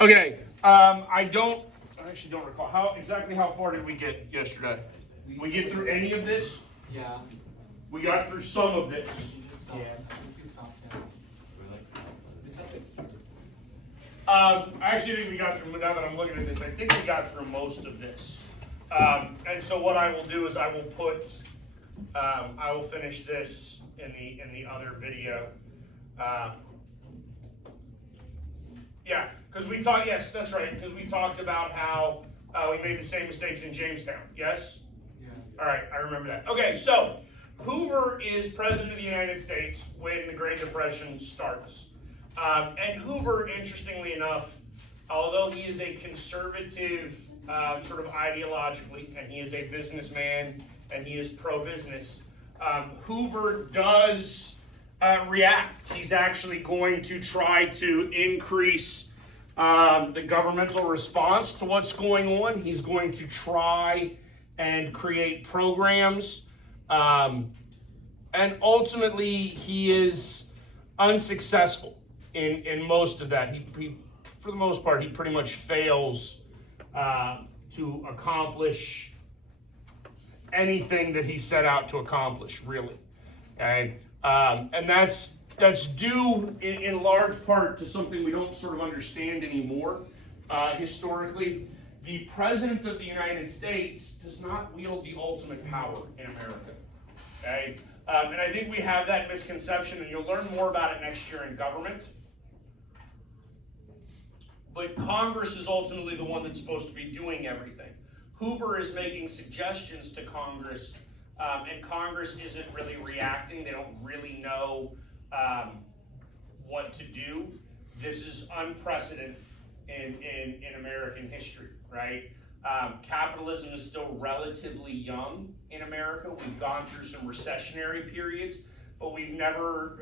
Okay, I actually don't recall how far did we get yesterday? We get through any of this? Yeah. We got through some of this. You just stopped. You stopped, yeah. You stopped. I actually think we got through, now that I'm looking at this, I think we got through most of this. And so what I will do is I will finish this in the other video. Yeah, because we talked, yes, that's right, because we talked about how we made the same mistakes in Jamestown, yes? Yeah. All right, I remember that. Okay, so Hoover is president of the United States when the Great Depression starts. And Hoover, interestingly enough, although he is a conservative sort of ideologically, and he is a businessman, and he is pro-business, Hoover does react. He's actually going to try to increase the governmental response to what's going on. He's going to try and create programs. And ultimately, he is unsuccessful in most of that. He for the most part, he pretty much fails to accomplish anything that he set out to accomplish, really. Okay? And that's due in large part to something we don't sort of understand anymore historically. The President of the United States does not wield the ultimate power in America. Okay? And I think we have that misconception, and you'll learn more about it next year in government. But Congress is ultimately the one that's supposed to be doing everything. Hoover is making suggestions to Congress, and Congress isn't really reacting. They don't really know what to do. This is unprecedented in American history, right? Capitalism is still relatively young in America. We've gone through some recessionary periods, but we've never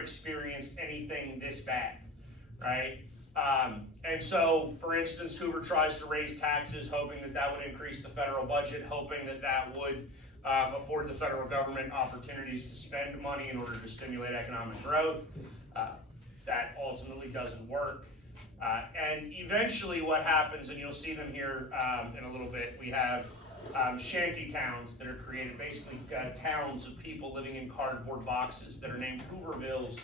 experienced anything this bad, right? And so, for instance, Hoover tries to raise taxes, hoping that would increase the federal budget, hoping that would afford the federal government opportunities to spend money in order to stimulate economic growth. That ultimately doesn't work. And eventually what happens, and you'll see them here in a little bit, we have shanty towns that are created, basically towns of people living in cardboard boxes that are named Hoovervilles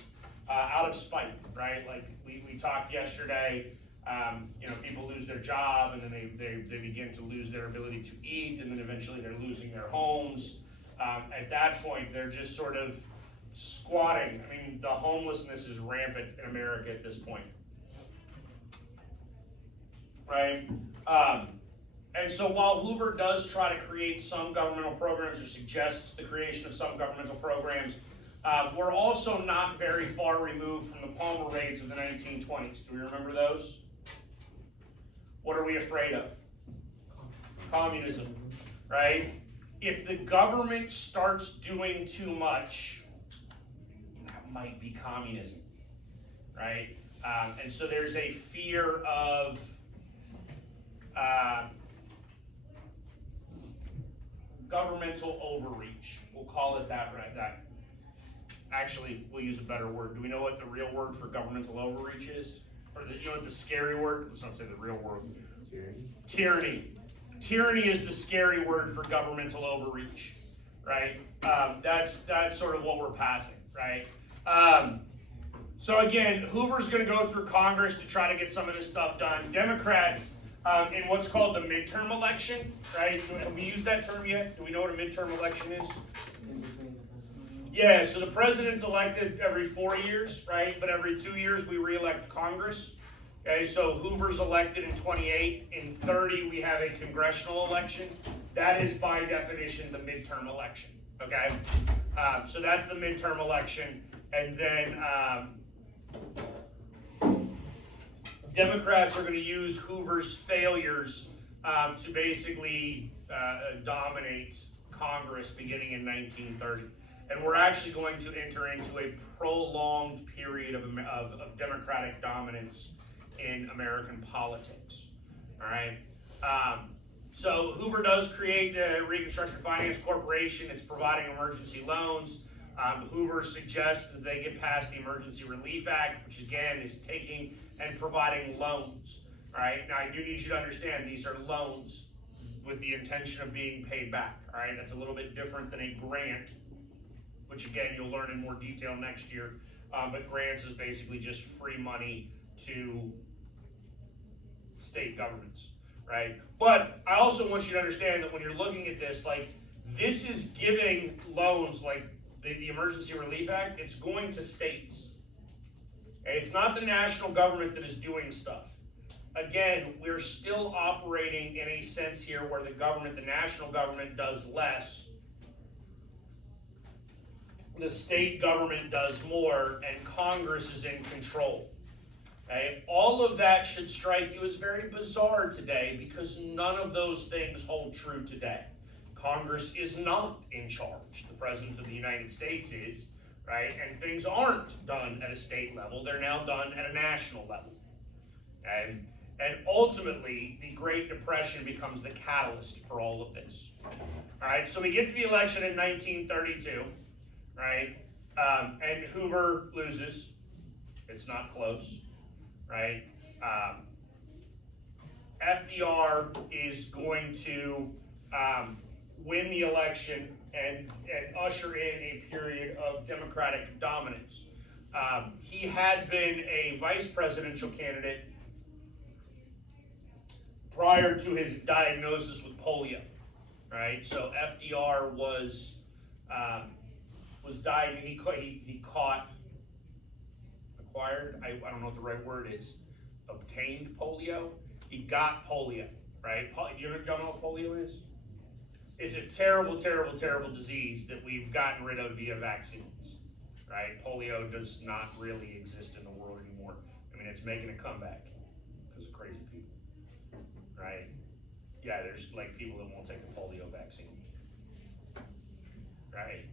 out of spite, right? Like we talked yesterday, people lose their job, and then they begin to lose their ability to eat, and then eventually they're losing their homes. At that point, they're just sort of squatting. I mean, the homelessness is rampant in America at this point. Right? And so while Hoover does try to create some governmental programs or suggests the creation of some governmental programs, we're also not very far removed from the Palmer raids of the 1920s. Do we remember those? What are we afraid of? Communism, right? If the government starts doing too much, that might be communism, right? And so there's a fear of governmental overreach. We'll call it that, right? That. Actually, we'll use a better word. Do we know what the real word for governmental overreach is? Or you know what the scary word? Let's not say the real word. Tyranny. Tyranny is the scary word for governmental overreach, right? That's sort of what we're passing, right? So again, Hoover's going to go through Congress to try to get some of this stuff done. Democrats, in what's called the midterm election, right? Have we used that term yet? Do we know what a midterm election is? Yeah, so the president's elected every 4 years, right? But every 2 years we re-elect Congress. Okay, so Hoover's elected in 28. In 30 we have a congressional election. That is by definition the midterm election. Okay, so that's the midterm election, and then Democrats are going to use Hoover's failures to basically dominate Congress beginning in 1930. And we're actually going to enter into a prolonged period of Democratic dominance in American politics. All right. So Hoover does create the Reconstruction Finance Corporation. It's providing emergency loans. Hoover suggests that they get past the Emergency Relief Act, which again is taking and providing loans. All right, now I do need you to understand these are loans with the intention of being paid back. All right, that's a little bit different than a grant, which again you'll learn in more detail next year. But grants is basically just free money to state governments, right? But I also want you to understand that when you're looking at this, like this is giving loans like the Emergency Relief Act, it's going to states. Okay? It's not the national government that is doing stuff. Again, we're still operating in a sense here where the government, the national government does less. The state government does more, and Congress is in control. Okay? All of that should strike you as very bizarre today because none of those things hold true today. Congress is not in charge. The President of the United States is, right? And things aren't done at a state level. They're now done at a national level. Okay? And ultimately, the Great Depression becomes the catalyst for all of this. All right, so we get to the election in 1932. Right? And Hoover loses. It's not close, right? FDR is going to win the election and usher in a period of Democratic dominance. He had been a vice presidential candidate prior to his diagnosis with polio, right? So FDR was died. He acquired. I don't know what the right word is. Obtained polio. He got polio, right? You don't know what polio is? It's a terrible, terrible, terrible disease that we've gotten rid of via vaccines, right? Polio does not really exist in the world anymore. I mean, it's making a comeback because of crazy people, right? Yeah, there's like people that won't take the polio vaccine, right?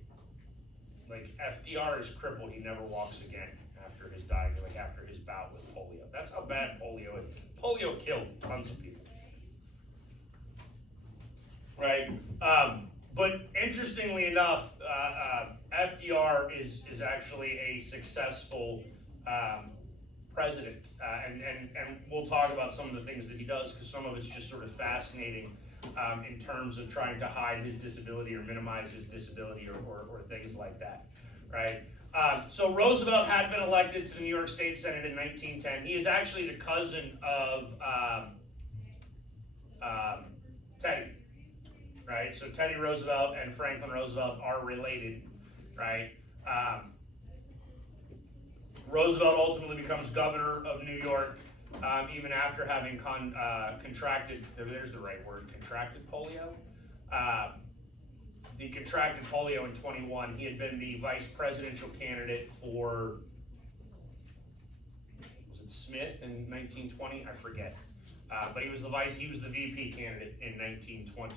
Like FDR is crippled, he never walks again after his after his bout with polio. That's how bad polio is. Polio killed tons of people. Right? But interestingly enough, FDR is actually a successful president. And we'll talk about some of the things that he does because some of it's just sort of fascinating in terms of trying to hide his disability or minimize his disability or things like that, right? So Roosevelt had been elected to the New York State Senate in 1910. He is actually the cousin of Teddy, right? So Teddy Roosevelt and Franklin Roosevelt are related, right? Roosevelt ultimately becomes governor of New York, even after having contracted, there's the right word, contracted polio. He contracted polio in 21. He had been the vice presidential candidate for, was it Smith in 1920? I forget. But he was the VP candidate in 1920.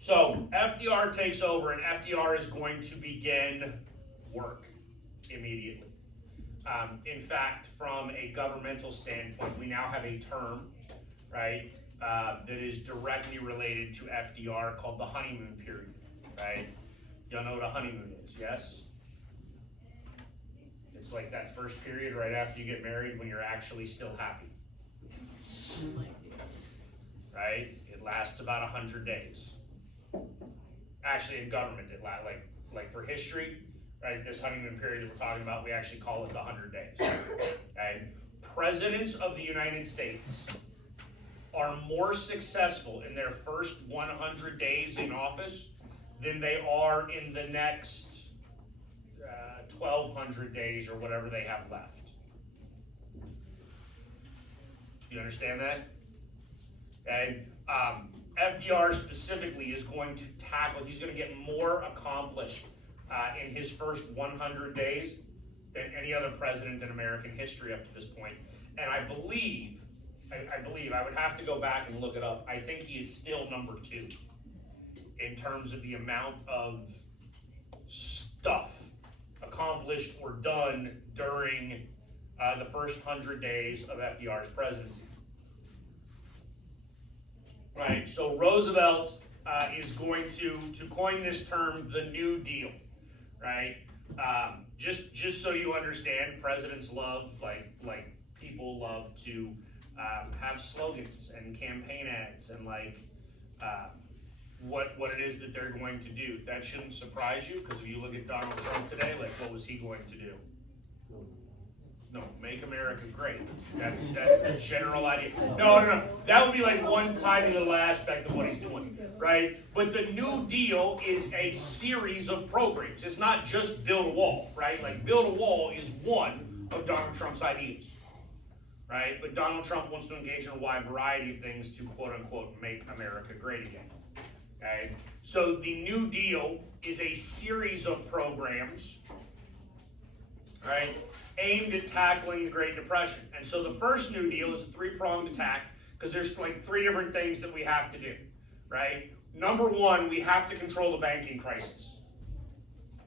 So FDR takes over, and FDR is going to begin work immediately. In fact, from a governmental standpoint, we now have a term, right, that is directly related to FDR called the honeymoon period, right? Y'all know what a honeymoon is, yes? It's like that first period right after you get married when you're actually still happy, right? It lasts about 100 days. Actually, in government, it like for history, right? This honeymoon period that we're talking about, we actually call it the 100 days. Okay? Presidents of the United States are more successful in their first 100 days in office than they are in the next 1,200 days or whatever they have left. You understand that? Okay? FDR specifically is going to tackle, he's going to get more accomplished in his first 100 days than any other president in American history up to this point. And I believe, I would have to go back and look it up, I think he is still number 2 in terms of the amount of stuff accomplished or done during the first 100 days of FDR's presidency. Right, so Roosevelt is going to coin this term, the New Deal, right? Just so you understand, presidents love, like people love to have slogans and campaign ads and what it is that they're going to do. That shouldn't surprise you, because if you look at Donald Trump today, like, what was he going to do? No, make America great. That's the general idea. No. That would be like one tiny little aspect of what he's doing, right? But the New Deal is a series of programs. It's not just build a wall, right? Like, build a wall is one of Donald Trump's ideas, right? But Donald Trump wants to engage in a wide variety of things to, quote unquote, make America great again. Okay? So the New Deal is a series of programs, right, aimed at tackling the Great Depression. And so the first New Deal is a three-pronged attack, because there's like three different things that we have to do, right? Number one, we have to control the banking crisis.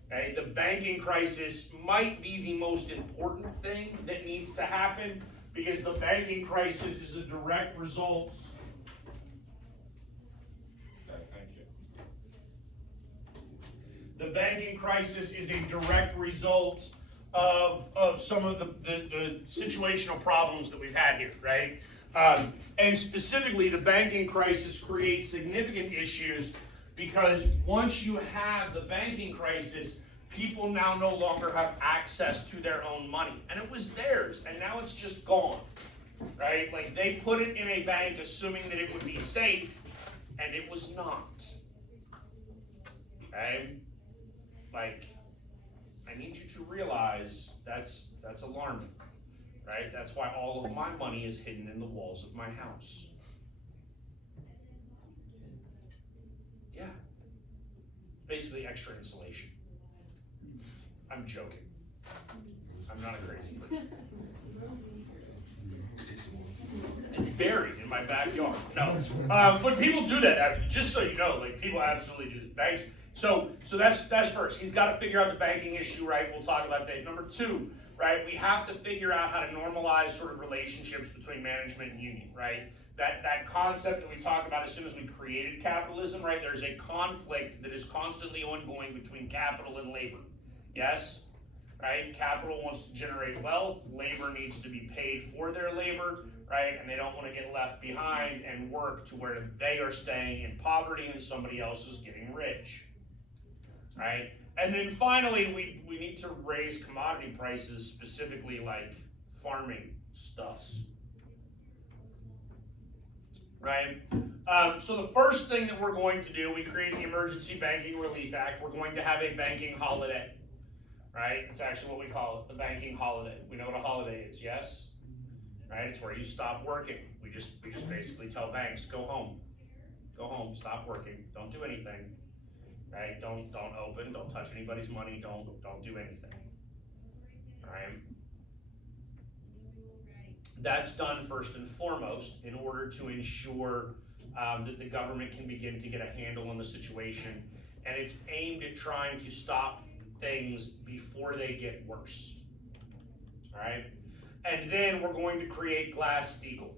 Okay? The banking crisis might be the most important thing that needs to happen, because the banking crisis is a direct result. Thank you. The banking crisis is a direct result of some of the situational problems that we've had here, right? And specifically, the banking crisis creates significant issues, because once you have the banking crisis, people now no longer have access to their own money. And it was theirs, and now it's just gone, right? Like, they put it in a bank assuming that it would be safe, and it was not. Okay? Like, I need you to realize that's alarming, right? That's why all of my money is hidden in the walls of my house. Yeah. Basically extra insulation. I'm joking. I'm not a crazy person. It's buried in my backyard. No. But people do that, just so you know, like, people absolutely do this. Banks. So that's first. He's got to figure out the banking issue, right? We'll talk about that. Number two, right? We have to figure out how to normalize sort of relationships between management and union, right? That concept that we talked about as soon as we created capitalism, right? There's a conflict that is constantly ongoing between capital and labor. Yes? Right? Capital wants to generate wealth. Labor needs to be paid for their labor, right? And they don't want to get left behind and work to where they are staying in poverty and somebody else is getting rich. Right? And then finally, we need to raise commodity prices, specifically like farming stuffs. Right? So the first thing that we're going to do, we create the Emergency Banking Relief Act. We're going to have a banking holiday. Right? It's actually what we call it, the banking holiday. We know what a holiday is, yes? Right? It's where you stop working. We just basically tell banks, go home. Go home, stop working, don't do anything. Right? Don't open, don't touch anybody's money, don't do anything. Right? That's done first and foremost in order to ensure that the government can begin to get a handle on the situation, and it's aimed at trying to stop things before they get worse. All right? And then we're going to create Glass-Steagall.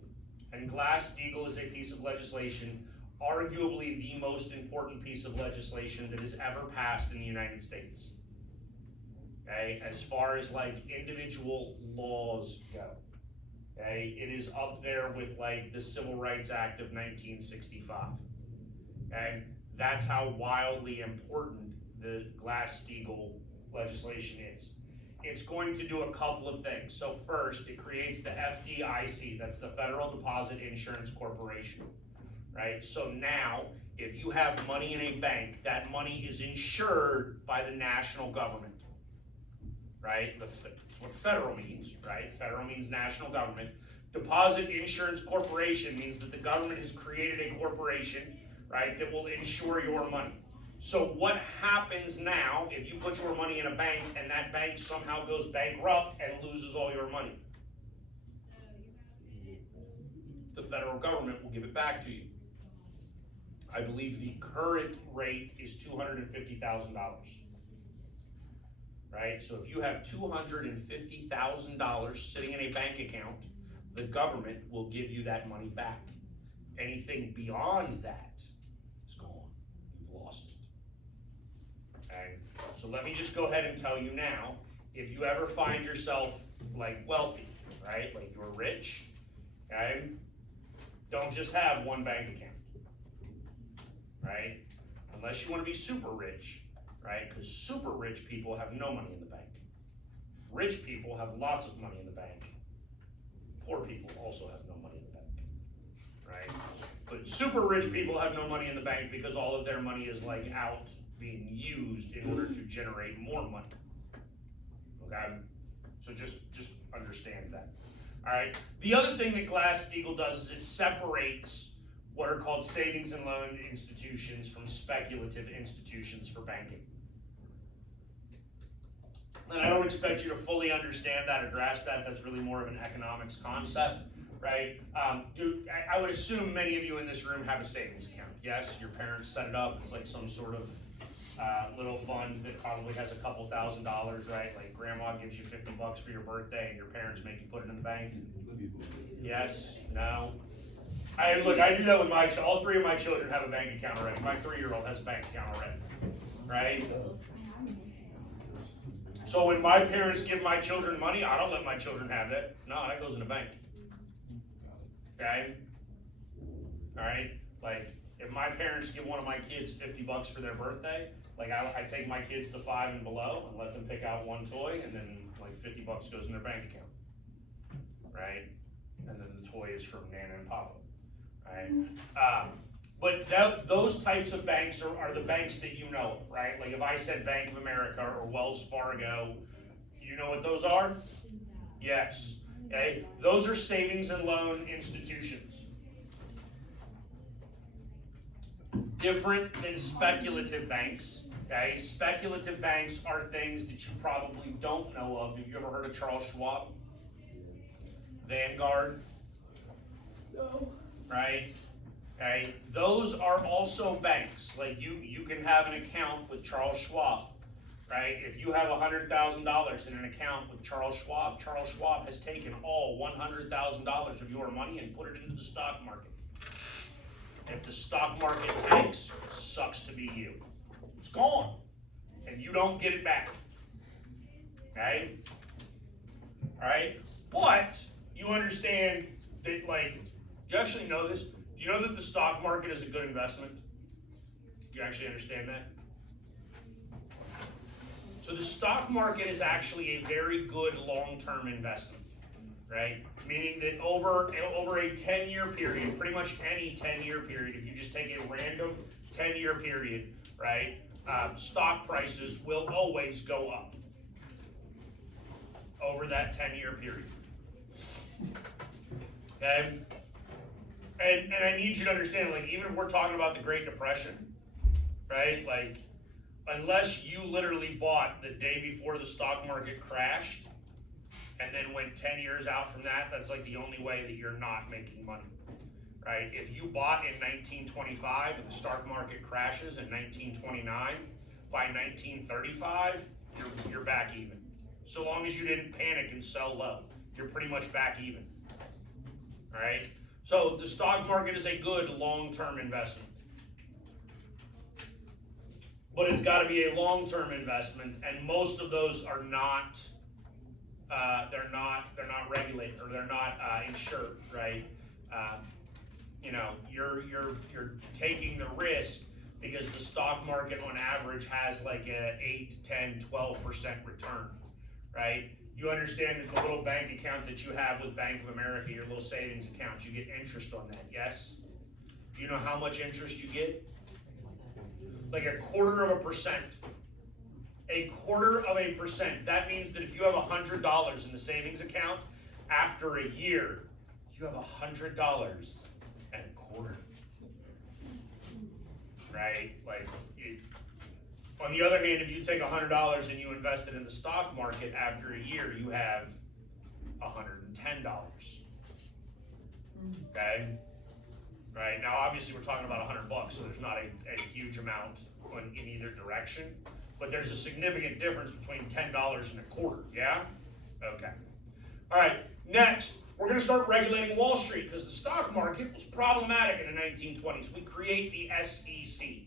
And Glass-Steagall is a piece of legislation, arguably the most important piece of legislation that has ever passed in the United States. Okay? As far as like individual laws go. Okay? It is up there with like the Civil Rights Act of 1965. Okay? That's how wildly important the Glass-Steagall legislation is. It's going to do a couple of things. So first, it creates the FDIC, that's the Federal Deposit Insurance Corporation, right? So now, if you have money in a bank, that money is insured by the national government, right? That's what federal means, right? Federal means national government. Deposit Insurance Corporation means that the government has created a corporation, right, that will insure your money. So what happens now if you put your money in a bank and that bank somehow goes bankrupt and loses all your money? The federal government will give it back to you. I believe the current rate is $250,000. Right? So if you have $250,000 sitting in a bank account, the government will give you that money back. Anything beyond that is gone. lost it. Okay, so let me just go ahead and tell you now, if you ever find yourself like wealthy, right, like you're rich, okay, don't just have one bank account, right, unless you want to be super rich, right, because super rich people have no money in the bank. Rich people have lots of money in the bank. Poor people also have no money in the bank, right? But super rich people have no money in the bank because all of their money is like out being used in order to generate more money. Okay? So just understand that. All right. The other thing that Glass-Steagall does is it separates what are called savings and loan institutions from speculative institutions for banking. And I don't expect you to fully understand that or grasp that. That's really more of an economics concept, right? I would assume many of you in this room have a savings account. Yes, your parents set it up. It's like some sort of little fund that probably has a couple $1,000s, right? Like grandma gives you $50 for your birthday and your parents make you put it in the bank. Yes, no. I do that with all three of my children have a bank account already. My 3-year-old has a bank account already, right? So when my parents give my children money, I don't let my children have it. No, that goes in the bank. Okay? Alright? Like, if my parents give one of my kids $50 for their birthday, like I take my kids to 5 and below and let them pick out one toy, and then like $50 goes in their bank account. Right? And then the toy is from Nana and Papa. Right? But those types of banks are the banks that you know, right? Like if I said Bank of America or Wells Fargo, you know what those are? Yes. Okay? Those are savings and loan institutions. Different than speculative banks. Okay? Speculative banks are things that you probably don't know of. Have you ever heard of Charles Schwab? Vanguard? No. Right? Okay, those are also banks. Like you can have an account with Charles Schwab, right? If you have $100,000 in an account with Charles Schwab has taken all $100,000 of your money and put it into the stock market. If the stock market tanks, sucks to be you. It's gone, and you don't get it back. Okay? All right? But you understand that, like, you actually know this. Do you know that the stock market is a good investment? You actually understand that? So the stock market is actually a very good long-term investment, right? Meaning that over a 10-year period, pretty much any 10-year period, if you just take a random 10-year period, right, stock prices will always go up over that 10-year period. Okay? And I need you to understand, like, even if we're talking about the Great Depression, right, like, unless you literally bought the day before the stock market crashed, and then went 10 years out from that, that's like the only way that you're not making money, right? If you bought in 1925 and the stock market crashes in 1929, by 1935, you're back even. So long as you didn't panic and sell low, you're pretty much back even, all right? So the stock market is a good long-term investment. But it's got to be a long-term investment, and most of those are not they're not regulated, or they're not insured, right? You know, you're taking the risk because the stock market on average has like a 8, 10, 12% return, right? You understand that the little bank account that you have with Bank of America, your little savings account, you get interest on that, yes? Do you know how much interest you get? Like 1/4%. 1/4%. That means that if you have $100 in the savings account, after a year, you have $100 and a quarter. Right? Like, on the other hand, if you take $100 and you invest it in the stock market, after a year, you have $110. Okay? Right? Now, obviously, we're talking about $100, so there's not a huge amount in either direction, but there's a significant difference between $10 and a quarter, yeah? Okay. All right, next, we're going to start regulating Wall Street because the stock market was problematic in the 1920s. We create the SEC,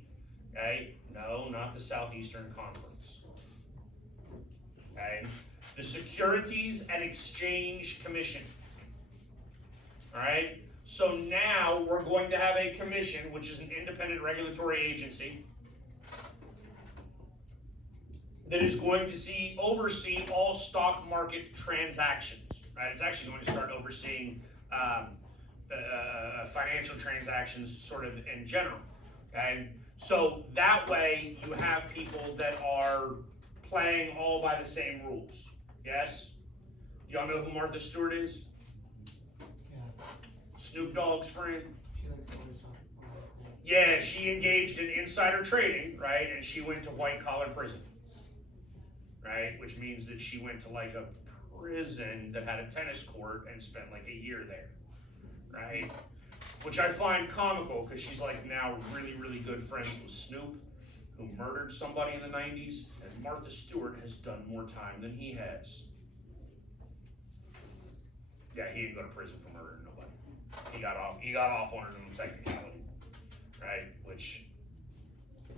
Okay, no, not the Southeastern Conference. Okay, the Securities and Exchange Commission. All right, so now we're going to have a commission, which is an independent regulatory agency, that is going to oversee all stock market transactions. Right, it's actually going to start overseeing financial transactions, sort of in general. Okay, so that way you have people that are playing all by the same rules. Yes? Y'all know who Martha Stewart is? Yeah. Snoop Dogg's friend? She likes to do something. Yeah, she engaged in insider trading, right? And she went to white collar prison, right? Which means that she went to like a prison that had a tennis court and spent like a year there, right? Which I find comical because she's like now really, really good friends with Snoop, who murdered somebody in the 90s, and Martha Stewart has done more time than he has. Yeah, he didn't go to prison for murdering nobody. He got off on a technicality, right? Which,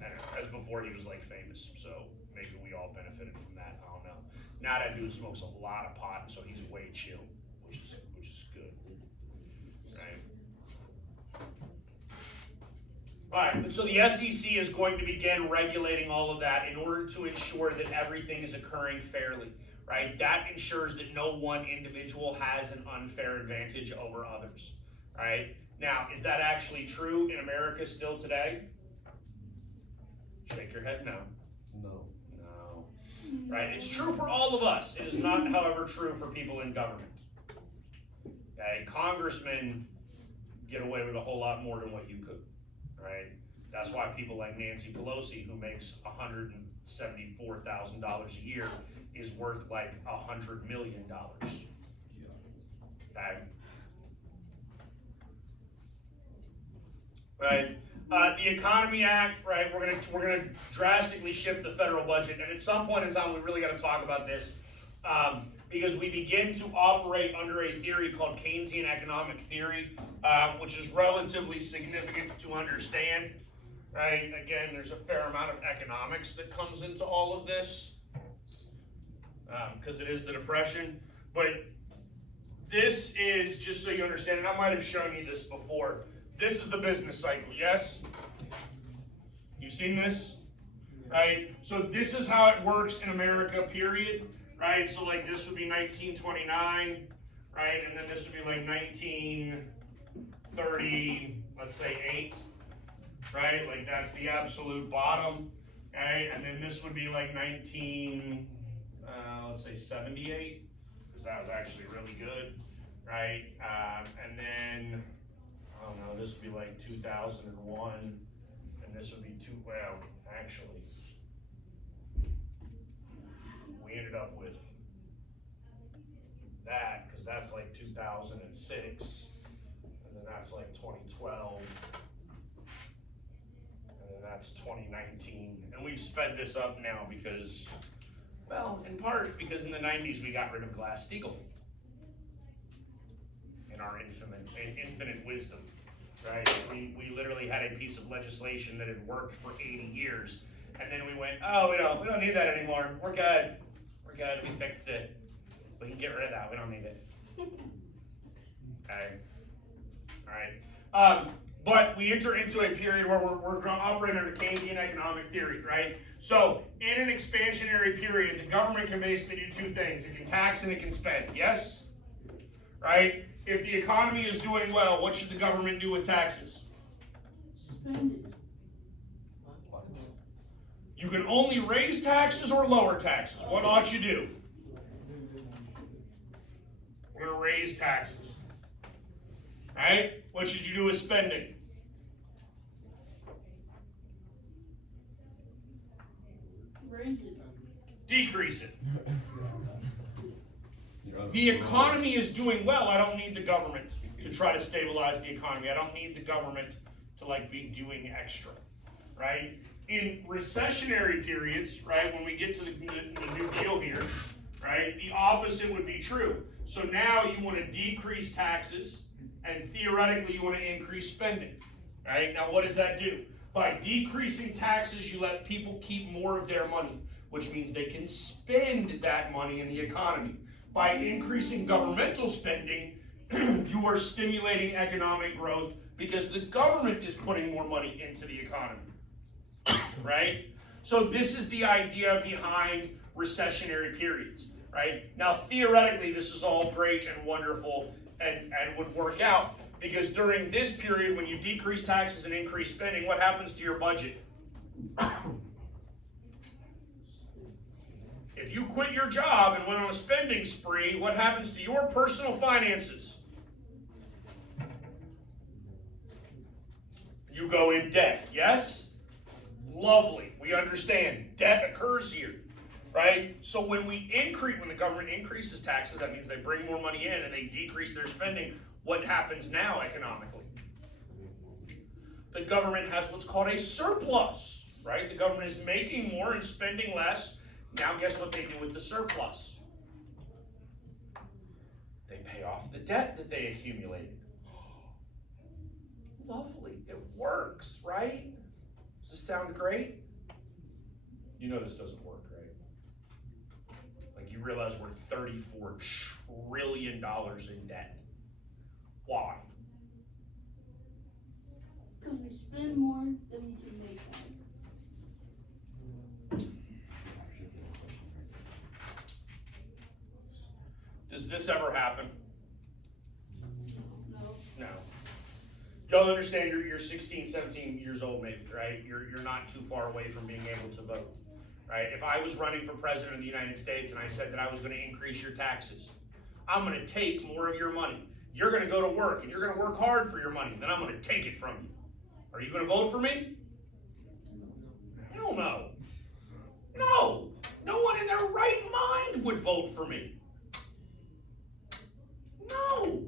I don't know, that was before he was like famous, so maybe we all benefited from that, I don't know. Now that dude smokes a lot of pot, so he's way chill, which is good, right? Alright, but so the SEC is going to begin regulating all of that in order to ensure that everything is occurring fairly, right? That ensures that no one individual has an unfair advantage over others, right? Now, is that actually true in America still today? Shake your head no. No. No. Right? It's true for all of us. It is not, however, true for people in government. Okay? Congressmen get away with a whole lot more than what you could. Right? That's why people like Nancy Pelosi, who makes $174,000 a year, is worth like $100 million. Okay? Right? The Economy Act, right? We're gonna drastically shift the federal budget, and at some point in time, we really got to talk about this because we begin to operate under a theory called Keynesian economic theory, which is relatively significant to understand. Right? Again, there's a fair amount of economics that comes into all of this because it is the Depression, but this is, just so you understand, and I might have shown you this before. This is the business cycle, yes? You've seen this? Right? So this is how it works in America, period. Right? So like this would be 1929, right? And then this would be like 1930, let's say 8, right? Like that's the absolute bottom, right? And then this would be like let's say 78, because that was actually really good, right? And then, I don't know, this would be like 2001, and this would be actually, we ended up with that, because that's like 2006, and then that's like 2012, and then that's 2019, and we've sped this up now because, well, in part because in the 90s we got rid of Glass-Steagall in our infinite wisdom, right? We literally had a piece of legislation that had worked for 80 years, and then we went, oh, we don't need that anymore. We're good. We fixed it. We can get rid of that. We don't need it. Okay. All right. But we enter into a period where we're going to operate under Keynesian economic theory, right? So in an expansionary period, the government can basically do two things. It can tax and it can spend. Yes? Right? If the economy is doing well, what should the government do with taxes? Spend it. You can only raise taxes or lower taxes. What ought you do? We're going to raise taxes. Right? What should you do with spending? Raise it. Decrease it. The economy is doing well. I don't need the government to try to stabilize the economy. I don't need the government to be doing extra, right? In recessionary periods, right, when we get to the New Deal here, right, the opposite would be true. So now you want to decrease taxes, and theoretically you want to increase spending, right? Now what does that do? By decreasing taxes, you let people keep more of their money, which means they can spend that money in the economy. By increasing governmental spending, you are stimulating economic growth because the government is putting more money into the economy, right? So this is the idea behind recessionary periods, right? Now, theoretically, this is all great and wonderful and would work out because during this period, when you decrease taxes and increase spending, what happens to your budget? If you quit your job and went on a spending spree, what happens to your personal finances? You go in debt, yes? Lovely, we understand. Debt occurs here, right? So when the government increases taxes, that means they bring more money in and they decrease their spending. What happens now economically? The government has what's called a surplus, right? The government is making more and spending less. Now guess what they do with the surplus? They pay off the debt that they accumulated. Lovely, it works, right? Does this sound great? You know this doesn't work, right? Like you realize we're $34 trillion in debt. Why? Because we spend more than we can make back. Does this ever happen? No. No. Y'all understand you're 16, 17 years old maybe, right? You're not too far away from being able to vote, right? If I was running for president of the United States and I said that I was going to increase your taxes, I'm going to take more of your money. You're going to go to work and you're going to work hard for your money. Then I'm going to take it from you. Are you going to vote for me? Hell no. No. No one in their right mind would vote for me. No.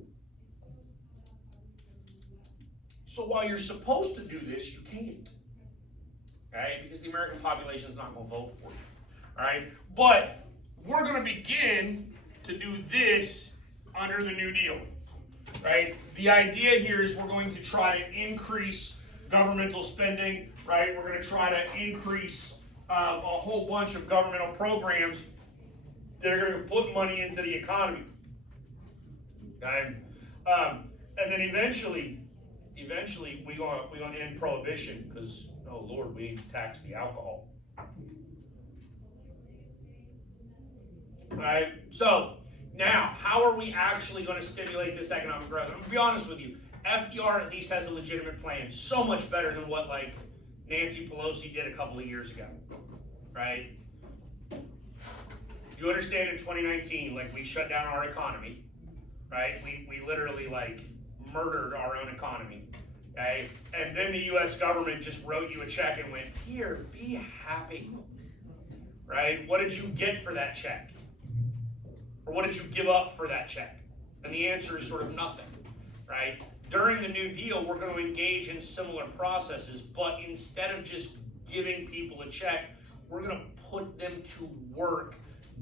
So while you're supposed to do this, you can't. Okay? Because the American population is not going to vote for you. All right? But we're going to begin to do this under the New Deal. Right? The idea here is we're going to try to increase governmental spending. Right? We're going to try to increase a whole bunch of governmental programs that are going to put money into the economy. Okay? And then eventually we gonna end prohibition because, oh Lord, we tax the alcohol. All right. So now, how are we actually going to stimulate this economic growth? I'm gonna be honest with you. FDR at least has a legitimate plan, so much better than what like Nancy Pelosi did a couple of years ago. Right? You understand in 2019, like we shut down our economy. Right? We literally like murdered our own economy. Okay? And then the US government just wrote you a check and went, here, be happy. Right? What did you get for that check? Or what did you give up for that check? And the answer is sort of nothing. Right? During the New Deal, we're going to engage in similar processes, but instead of just giving people a check, we're going to put them to work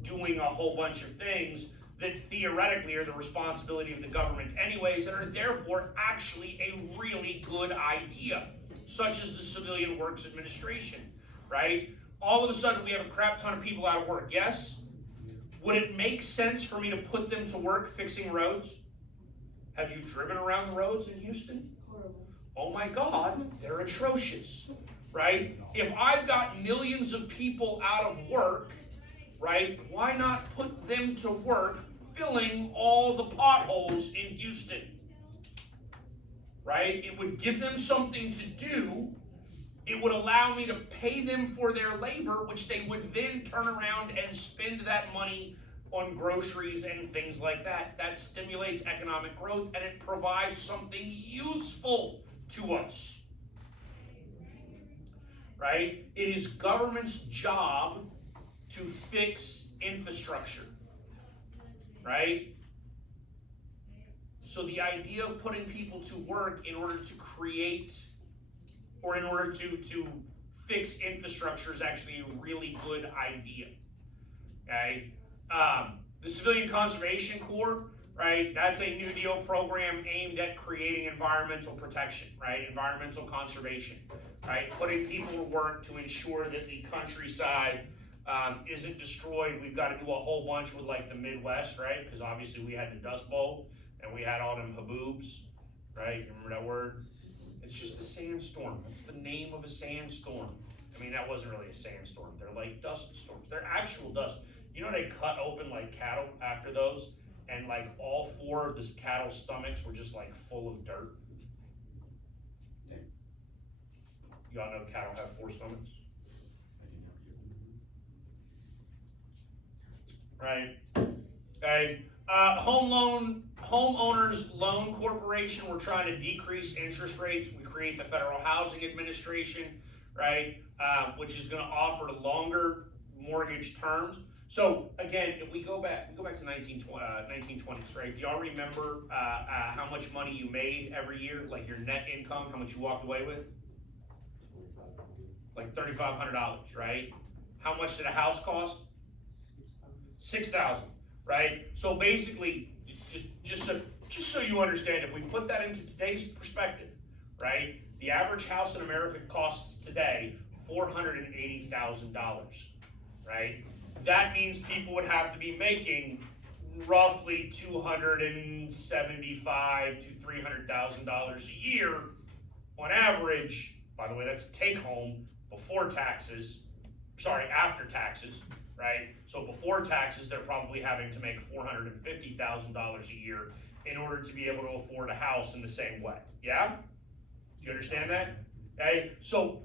doing a whole bunch of things that theoretically are the responsibility of the government anyways, and are therefore actually a really good idea, such as the Civilian Works Administration, right? All of a sudden we have a crap ton of people out of work, yes? Would it make sense for me to put them to work fixing roads? Have you driven around the roads in Houston? Horrible. Oh my God, they're atrocious, right? If I've got millions of people out of work, right, why not put them to work filling all the potholes in Houston? Right? It would give them something to do. It would allow me to pay them for their labor, which they would then turn around and spend that money on groceries and things like that. That stimulates economic growth and it provides something useful to us. Right? It is government's job to fix infrastructure. Right? So the idea of putting people to work in order to create or in order to fix infrastructure is actually a really good idea. Okay? The Civilian Conservation Corps, right? That's a New Deal program aimed at creating environmental protection, right? Environmental conservation. right? Putting people to work to ensure that the countryside isn't destroyed. We've got to do a whole bunch with like the Midwest, right? Because obviously we had the Dust Bowl and we had all them haboobs, right? You remember that word? It's just a sandstorm. That's the name of a sandstorm. I mean, that wasn't really a sandstorm. They're like dust storms. They're actual dust. You know, they cut open like cattle after those, and like all four of this cattle's stomachs were just like full of dirt. Y'all know cattle have 4 stomachs? Right? Okay. Homeowners Loan Corporation, we're trying to decrease interest rates. We create the Federal Housing Administration, right? Which is gonna offer longer mortgage terms. So again, if we go back to 1920s, right? Do y'all remember how much money you made every year? Like your net income, how much you walked away with? Like $3,500, right? How much did a house cost? $6,000, right? So basically, just so you understand, if we put that into today's perspective, right? The average house in America costs today $480,000, right? That means people would have to be making roughly $275,000 to $300,000 a year on average. By the way, that's take home before taxes. Sorry, after taxes, right? So before taxes, they're probably having to make $450,000 a year in order to be able to afford a house in the same way. Yeah? Do you understand that? Okay? So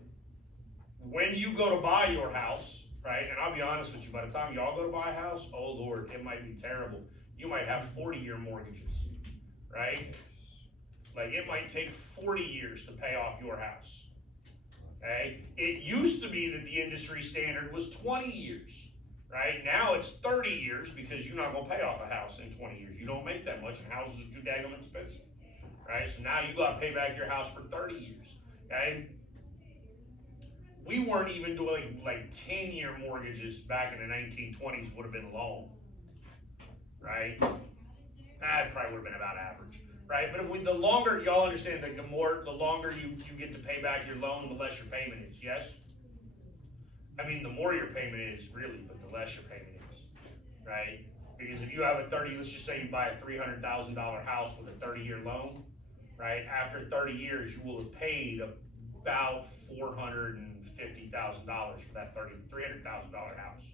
when you go to buy your house, right? And I'll be honest with you, by the time y'all go to buy a house, oh Lord, it might be terrible. You might have 40-year mortgages, right? Like it might take 40 years to pay off your house. Okay? It used to be that the industry standard was 20 years, right? Now it's 30 years because you're not gonna pay off a house in 20 years. You don't make that much and houses are too daggone expensive, right? So now you gotta pay back your house for 30 years, okay? We weren't even doing like 10-year mortgages back in the 1920s would have been long, right? That probably would have been about average. Right, but if the longer, y'all understand that the longer you get to pay back your loan, the less your payment is, yes? I mean, the more your payment is, really, but the less your payment is, right? Because if you have let's just say you buy a $300,000 house with a 30-year loan, right? After 30 years, you will have paid about $450,000 for that $300,000 house,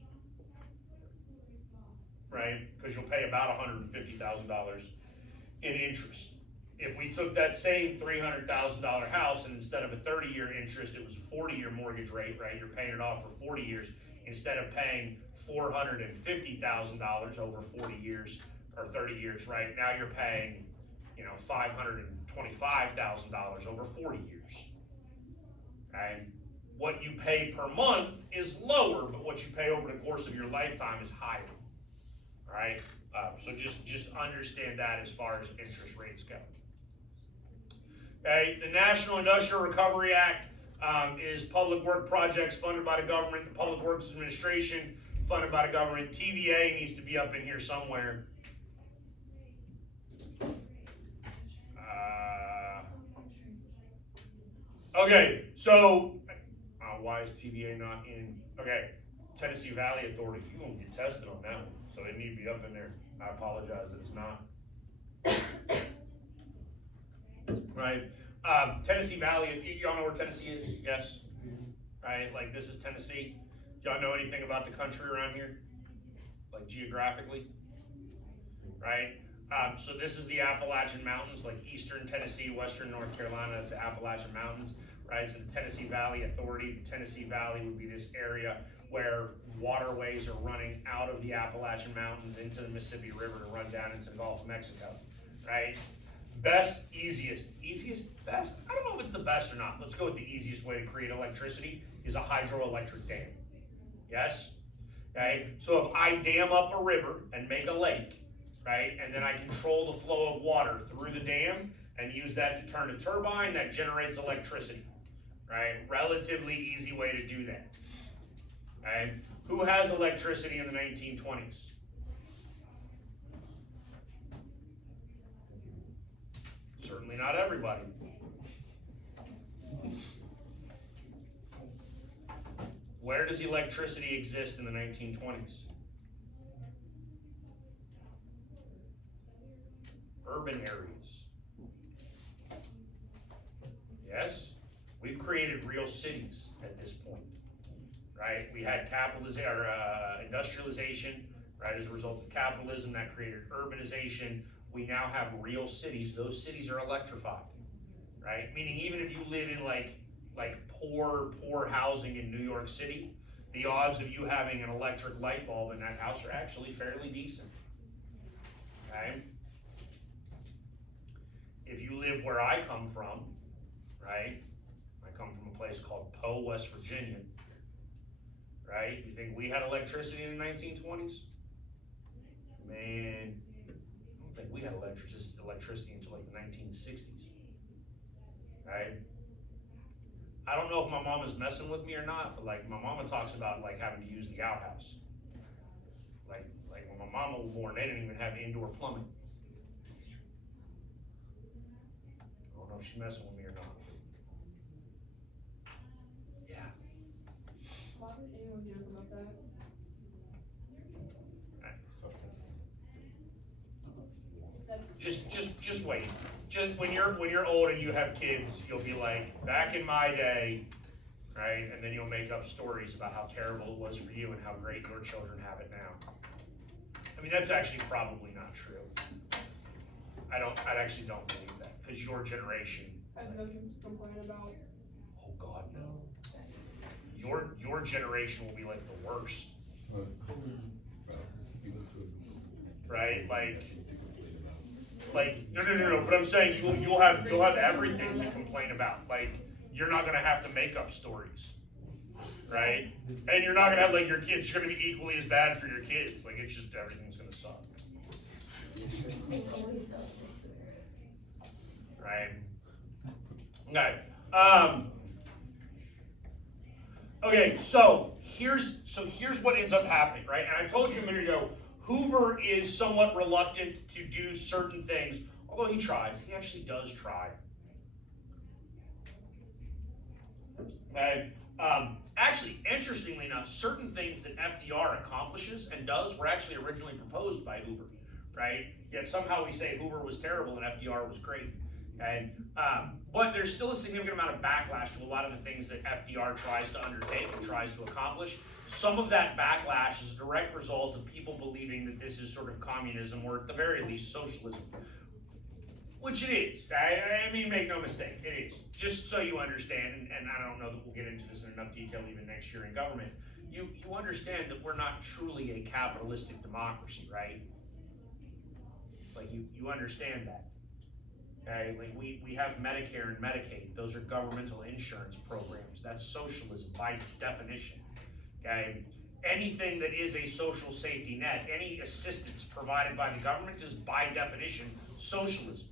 right? Because you'll pay about $150,000 in interest. If we took that same $300,000 house and instead of a 30-year interest, it was a 40-year mortgage rate, right? You're paying it off for 40 years. Instead of paying $450,000 over 40 years or 30 years, right? Now you're paying, $525,000 over 40 years. Okay? What you pay per month is lower, but what you pay over the course of your lifetime is higher. All right? So just understand that as far as interest rates go. Okay, the National Industrial Recovery Act is public work projects funded by the government. The Public Works Administration funded by the government. TVA needs to be up in here somewhere. Okay, so why is TVA not in? Okay, Tennessee Valley Authority. You're gonna get tested on that one, so it need to be up in there. I apologize that it's not. Right, Tennessee Valley. Y'all know where Tennessee is? Yes. Right, like this is Tennessee. Y'all know anything about the country around here? Like geographically? Right. So this is the Appalachian Mountains, like eastern Tennessee, western North Carolina. That's the Appalachian Mountains. Right. So the Tennessee Valley Authority. The Tennessee Valley would be this area where waterways are running out of the Appalachian Mountains into the Mississippi River to run down into the Gulf of Mexico, right? Best, easiest, best? I don't know if it's the best or not. Let's go with the easiest way to create electricity is a hydroelectric dam, yes? Okay, so if I dam up a river and make a lake, right, and then I control the flow of water through the dam and use that to turn a turbine that generates electricity, right? Relatively easy way to do that. Okay. Who has electricity in the 1920s? Certainly not everybody. Where does electricity exist in the 1920s? Urban areas. Yes? We've created real cities at this point, right? We had industrialization, right? As a result of capitalism, that created urbanization. We now have real cities. Those cities are electrified, right? Meaning even if you live in like poor housing in New York City, the odds of you having an electric light bulb in that house are actually fairly decent, okay? If you live where I come from, right? I come from a place called Poe, West Virginia, right? You think we had electricity in the 1920s? Man, I don't think we had electricity until like the 1960s, right? I don't know if my mom is messing with me or not, but like my mama talks about like having to use the outhouse. Like when my mama was born, they didn't even have indoor plumbing. I don't know if she's messing with me or not. Yeah. Why would anyone care about that? That's Just wait. Just when you're old and you have kids, you'll be like, back in my day, right? And then you'll make up stories about how terrible it was for you and how great your children have it now. I mean, that's actually probably not true. I actually don't believe that, because your generation. had nothing to complain about. Oh God, no. Your generation will be like the worst. Right? Like no. But I'm saying you'll have everything to complain about. Like you're not gonna have to make up stories, right? And you're not gonna have like your kids are gonna be equally as bad for your kids. Like it's just everything's gonna suck. Right? Okay. Okay. So here's what ends up happening, right? And I told you a minute ago. Hoover is somewhat reluctant to do certain things, although he tries. He actually does try. Okay. Actually, interestingly enough, certain things that FDR accomplishes and does were actually originally proposed by Hoover, right? Yet somehow we say Hoover was terrible and FDR was great. Okay. But there's still a significant amount of backlash to a lot of the things that FDR tries to undertake and tries to accomplish. Some of that backlash is a direct result of people believing that this is sort of communism, or at the very least socialism, which it is. I mean, make no mistake, it is. Just so you understand, and I don't know that we'll get into this in enough detail even next year in government, you understand that we're not truly a capitalistic democracy, right? Like you understand that. Okay, like we have Medicare and Medicaid. Those are governmental insurance programs. That's socialism by definition. Okay, anything that is a social safety net, any assistance provided by the government is by definition socialism.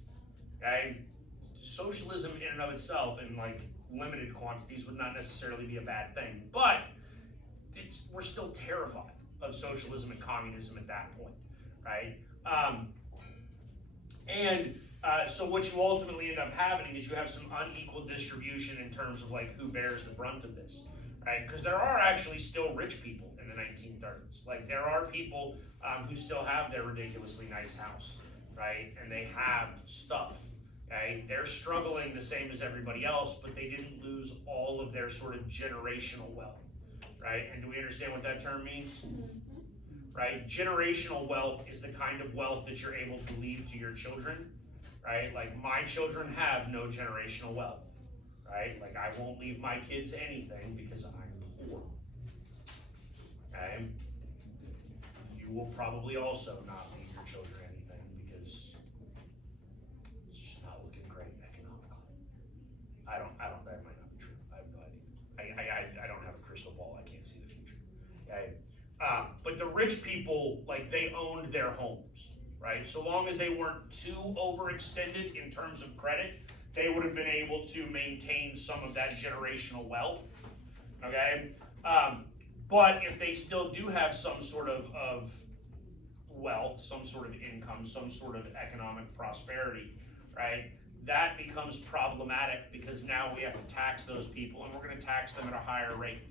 Okay, socialism in and of itself, in like limited quantities, would not necessarily be a bad thing, but we're still terrified of socialism and communism at that point, right? So what you ultimately end up having is you have some unequal distribution in terms of like who bears the brunt of this, right? Because there are actually still rich people in the 1930s. Like there are people who still have their ridiculously nice house, right? And they have stuff, okay? They're struggling the same as everybody else, but they didn't lose all of their sort of generational wealth, right? And do we understand what that term means? Right? Generational wealth is the kind of wealth that you're able to leave to your children, right? Like my children have no generational wealth, right? Like I won't leave my kids anything because I'm poor, okay? You will probably also not leave your children anything because it's just not looking great economically. That might not be true. I have no idea. I don't have a crystal ball. I can't see the future, okay? But the rich people, like they owned their homes, right? So long as they weren't too overextended in terms of credit, they would have been able to maintain some of that generational wealth, okay? But if they still do have some sort of wealth, some sort of income, some sort of economic prosperity, right? That becomes problematic because now we have to tax those people and we're gonna tax them at a higher rate.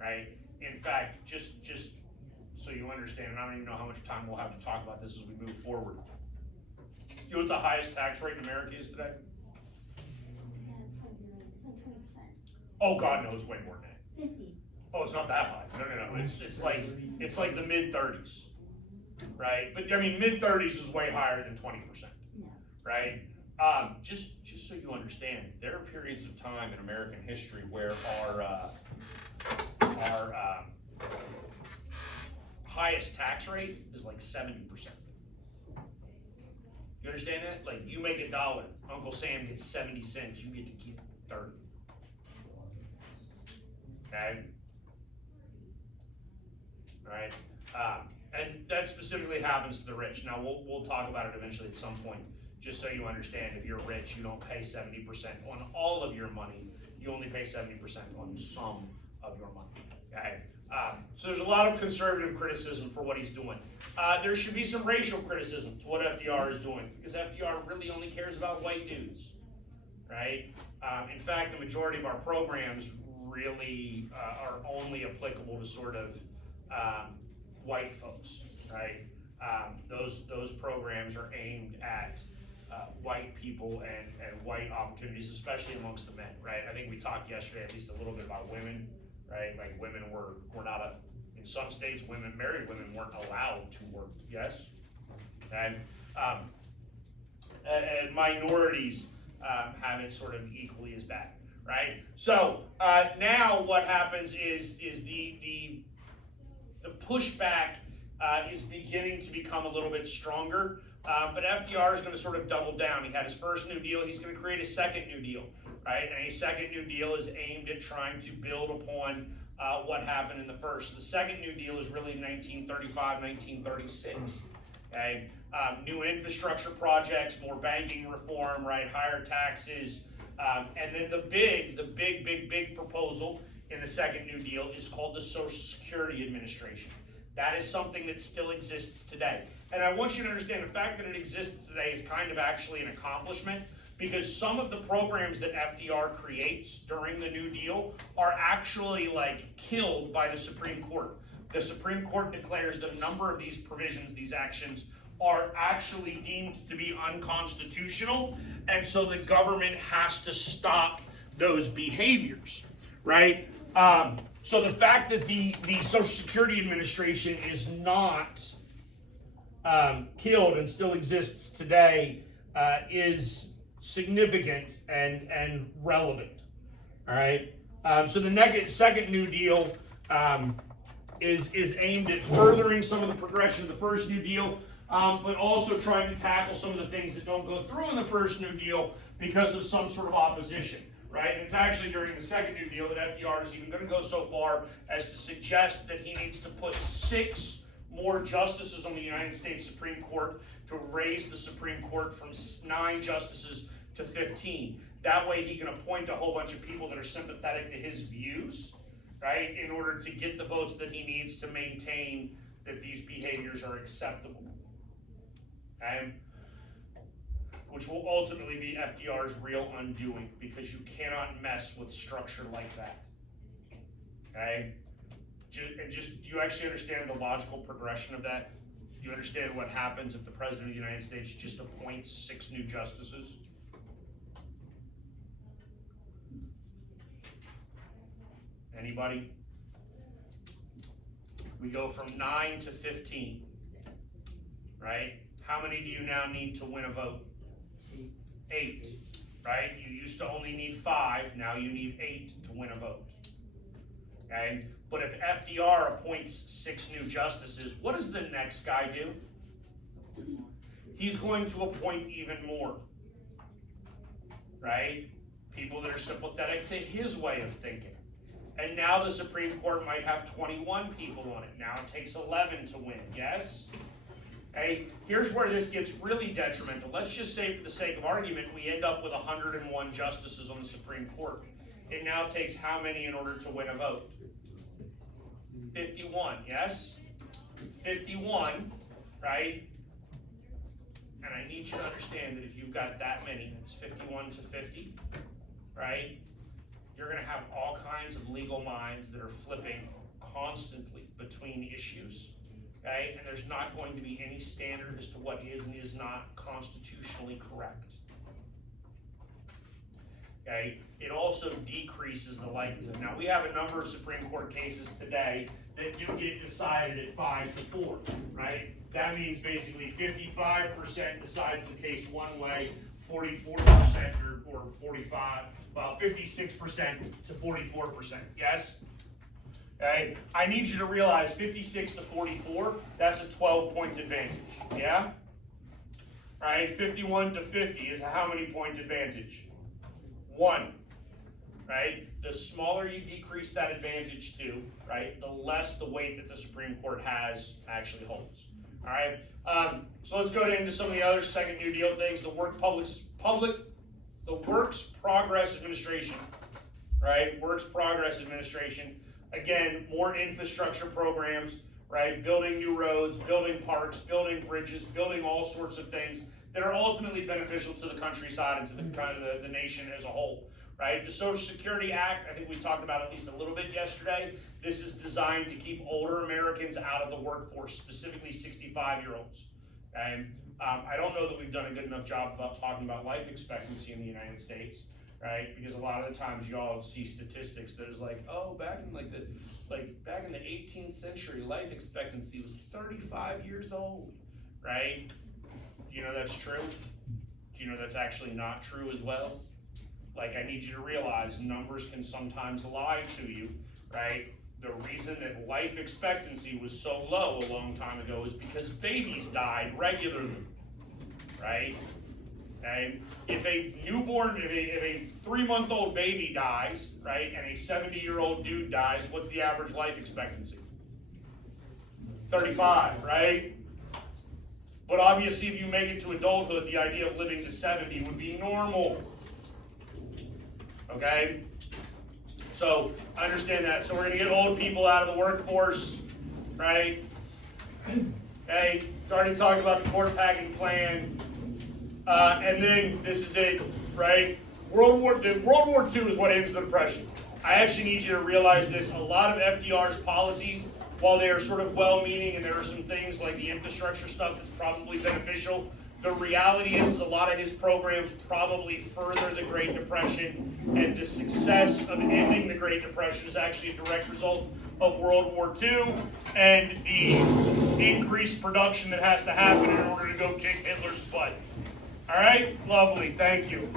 right? In fact, just so you understand, and I don't even know how much time we'll have to talk about this as we move forward. You know what the highest tax rate in America is today? Yeah, it's like 20%. Oh God, no, it's way more than that. 50. Oh, it's not that high. No. It's like the mid-30s, right? But I mean, mid-30s is way higher than 20%, No. right? Just so you understand, there are periods of time in American history where our highest tax rate is like 70%. You understand that? Like, you make $1, Uncle Sam gets 70 cents, you get to keep 30. Okay? Right? And that specifically happens to the rich. Now, we'll talk about it eventually at some point, just so you understand, if you're rich, you don't pay 70% on all of your money, you only pay 70% on some of your money. Okay? So there's a lot of conservative criticism for what he's doing. There should be some racial criticism to what FDR is doing, because FDR really only cares about white dudes, right? In fact, the majority of our programs really are only applicable to sort of white folks, right? Those programs are aimed at white people and white opportunities, especially amongst the men, right? I think we talked yesterday at least a little bit about women, right? Like, women were not in some states, married women weren't allowed to work, yes? And minorities have it sort of equally as bad, right? So now what happens is the pushback is beginning to become a little bit stronger, but FDR is going to sort of double down. He had his first New Deal, he's going to create a second New Deal, right? And a second New Deal is aimed at trying to build upon what happened in the first. The second New Deal is really 1935, 1936, okay? New infrastructure projects, more banking reform, right? Higher taxes, and then the big proposal in the second New Deal is called the Social Security Administration. That is something that still exists today. And I want you to understand, the fact that it exists today is kind of actually an accomplishment, because some of the programs that FDR creates during the New Deal are actually like killed by the Supreme Court. The Supreme Court declares that a number of these provisions, these actions, are actually deemed to be unconstitutional, and so the government has to stop those behaviors, right? So the fact that the Social Security Administration is not killed and still exists today is significant and relevant. All right. So the second New Deal is aimed at furthering some of the progression of the first New Deal, but also trying to tackle some of the things that don't go through in the first New Deal because of some sort of opposition. Right? And it's actually during the second New Deal that FDR is even going to go so far as to suggest that he needs to put 6 more justices on the United States Supreme Court to raise the Supreme Court from 9 justices to 15. That way he can appoint a whole bunch of people that are sympathetic to his views, right, in order to get the votes that he needs to maintain that these behaviors are acceptable. Okay? Which will ultimately be FDR's real undoing, because you cannot mess with structure like that. Okay? Do you actually understand the logical progression of that? Do you understand what happens if the President of the United States just appoints 6 new justices? Anybody? We go from 9 to 15, right? How many do you now need to win a vote? 8, right? You used to only need 5, now you need 8 to win a vote. Okay? But if FDR appoints 6 new justices, what does the next guy do? He's going to appoint even more. Right? People that are sympathetic to his way of thinking. And now the Supreme Court might have 21 people on it. Now it takes 11 to win, yes? Okay, here's where this gets really detrimental. Let's just say, for the sake of argument, we end up with 101 justices on the Supreme Court. It now takes how many in order to win a vote? 51, yes? 51, right? And I need you to understand that if you've got that many, it's 51 to 50, right? you're gonna have all kinds of legal minds that are flipping constantly between issues, okay? And there's not going to be any standard as to what is and is not constitutionally correct. Okay, it also decreases the likelihood. Now, we have a number of Supreme Court cases today that do get decided at 5-4, right? That means basically 55% decides the case one way, 44% or 45, about 56% to 44%, yes? Okay, I need you to realize 56 to 44, that's a 12-point advantage, yeah? Right, 51 to 50 is a how many point advantage? 1, right? The smaller you decrease that advantage to, right, the less the weight that the Supreme Court has actually holds. All right, so let's go into some of the other second New Deal things. The Works Progress Administration, right? Works Progress Administration. Again, more infrastructure programs, right? Building new roads, building parks, building bridges, building all sorts of things that are ultimately beneficial to the countryside and to the kind of the nation as a whole, right? The Social Security Act, I think we talked about at least a little bit yesterday. This is designed to keep older Americans out of the workforce, specifically 65-year-olds. Okay? I don't know that we've done a good enough job about talking about life expectancy in the United States, right? Because a lot of the times y'all see statistics that is like, oh, back in back in the 18th century, life expectancy was 35 years old, right? Do you know that's true? Do you know that's actually not true as well? Like, I need you to realize numbers can sometimes lie to you, right? The reason that life expectancy was so low a long time ago is because babies died regularly, right? And if a 3-month-old baby dies, right, and a 70-year-old dude dies, what's the average life expectancy? 35, right? But obviously, if you make it to adulthood, the idea of living to 70 would be normal. Okay? So, understand that. So, we're going to get old people out of the workforce, right? Okay? Already talked about the court packing plan. And then, this is it, right? World War II is what ends the Depression. I actually need you to realize this. A lot of FDR's policies, while they are sort of well-meaning and there are some things like the infrastructure stuff that's probably beneficial, the reality is a lot of his programs probably further the Great Depression, and the success of ending the Great Depression is actually a direct result of World War II and the increased production that has to happen in order to go kick Hitler's butt. All right? Lovely. Thank you.